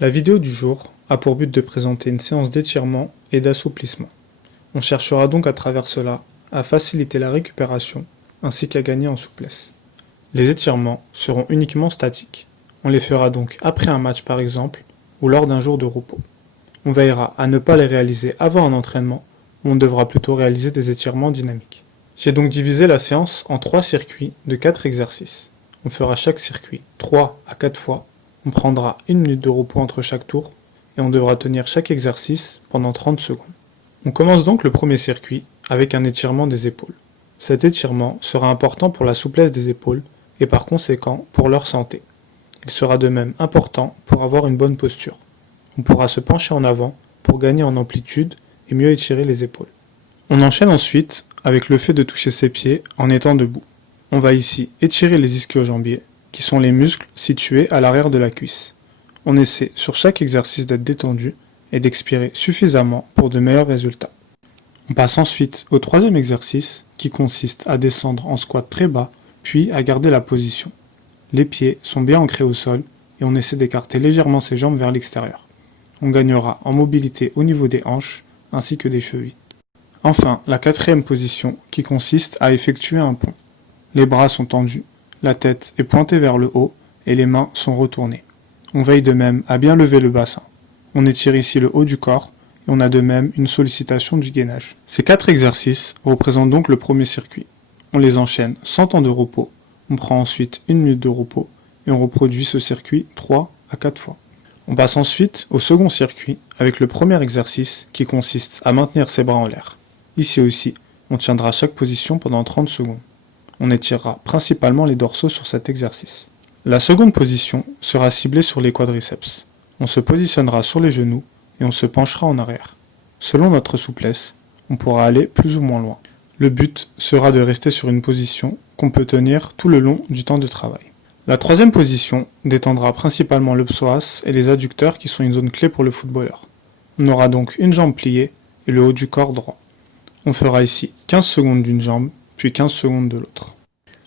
La vidéo du jour a pour but de présenter une séance d'étirement et d'assouplissement. On cherchera donc à travers cela à faciliter la récupération ainsi qu'à gagner en souplesse. Les étirements seront uniquement statiques. On les fera donc après un match par exemple ou lors d'un jour de repos. On veillera à ne pas les réaliser avant un entraînement où on devra plutôt réaliser des étirements dynamiques. J'ai donc divisé la séance en 3 circuits de 4 exercices. On fera chaque circuit 3 à 4 fois. On prendra 1 minute de repos entre chaque tour et on devra tenir chaque exercice pendant 30 secondes. On commence donc le premier circuit avec un étirement des épaules. Cet étirement sera important pour la souplesse des épaules et par conséquent pour leur santé. Il sera de même important pour avoir une bonne posture. On pourra se pencher en avant pour gagner en amplitude et mieux étirer les épaules. On enchaîne ensuite avec le fait de toucher ses pieds en étant debout. On va ici étirer les ischio-jambiers, qui sont les muscles situés à l'arrière de la cuisse. On essaie sur chaque exercice d'être détendu et d'expirer suffisamment pour de meilleurs résultats. On passe ensuite au troisième exercice qui consiste à descendre en squat très bas puis à garder la position. Les pieds sont bien ancrés au sol et on essaie d'écarter légèrement ses jambes vers l'extérieur. On gagnera en mobilité au niveau des hanches ainsi que des chevilles. Enfin, la quatrième position qui consiste à effectuer un pont. Les bras sont tendus, la tête est pointée vers le haut et les mains sont retournées. On veille de même à bien lever le bassin. On étire ici le haut du corps et on a de même une sollicitation du gainage. Ces 4 exercices représentent donc le premier circuit. On les enchaîne sans temps de repos. On prend ensuite 1 minute de repos et on reproduit ce circuit 3 à 4 fois. On passe ensuite au second circuit avec le premier exercice qui consiste à maintenir ses bras en l'air. Ici aussi, on tiendra chaque position pendant 30 secondes. On étirera principalement les dorsaux sur cet exercice. La seconde position sera ciblée sur les quadriceps. On se positionnera sur les genoux et on se penchera en arrière. Selon notre souplesse, on pourra aller plus ou moins loin. Le but sera de rester sur une position qu'on peut tenir tout le long du temps de travail. La troisième position détendra principalement le psoas et les adducteurs qui sont une zone clé pour le footballeur. On aura donc une jambe pliée et le haut du corps droit. On fera ici 15 secondes d'une jambe, puis 15 secondes de l'autre.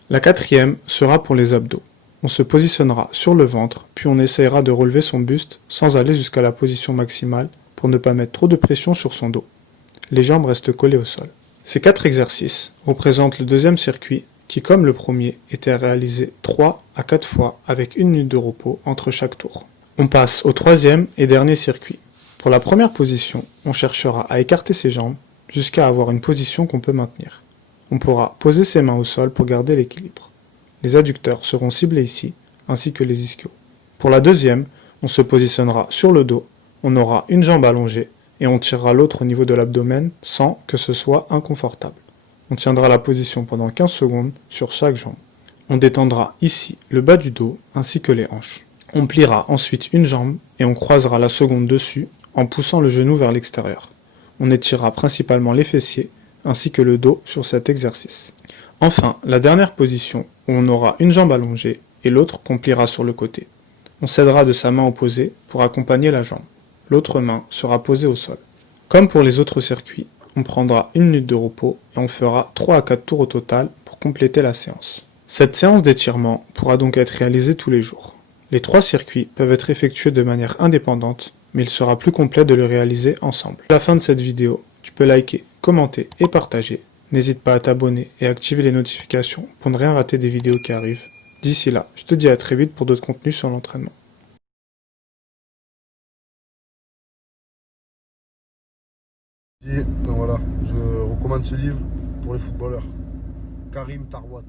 La quatrième sera pour les abdos. On se positionnera sur le ventre, puis on essaiera de relever son buste sans aller jusqu'à la position maximale pour ne pas mettre trop de pression sur son dos. Les jambes restent collées au sol. Ces 4 exercices représentent le deuxième circuit qui, comme le premier, était réalisé 3 à 4 fois avec 1 minute de repos entre chaque tour. On passe au troisième et dernier circuit. Pour la première position, on cherchera à écarter ses jambes jusqu'à avoir une position qu'on peut maintenir. On pourra poser ses mains au sol pour garder l'équilibre. Les adducteurs seront ciblés ici, ainsi que les ischios. Pour la deuxième, on se positionnera sur le dos, on aura une jambe allongée et on tirera l'autre au niveau de l'abdomen sans que ce soit inconfortable. On tiendra la position pendant 15 secondes sur chaque jambe. On détendra ici le bas du dos ainsi que les hanches. On pliera ensuite une jambe et on croisera la seconde dessus en poussant le genou vers l'extérieur. On étirera principalement les fessiers ainsi que le dos sur cet exercice. Enfin, la dernière position où on aura une jambe allongée et l'autre qu'on pliera sur le côté. On s'aidera de sa main opposée pour accompagner la jambe. L'autre main sera posée au sol. Comme pour les autres circuits, on prendra 1 minute de repos et on fera 3 à 4 tours au total pour compléter la séance. Cette séance d'étirement pourra donc être réalisée tous les jours. Les 3 circuits peuvent être effectués de manière indépendante, mais il sera plus complet de le réaliser ensemble. À la fin de cette vidéo, tu peux liker, commenter et partager. N'hésite pas à t'abonner et activer les notifications pour ne rien rater des vidéos qui arrivent. D'ici là, je te dis à très vite pour d'autres contenus sur l'entraînement. Donc voilà, je recommande ce livre pour les footballeurs. Karim Tarwat.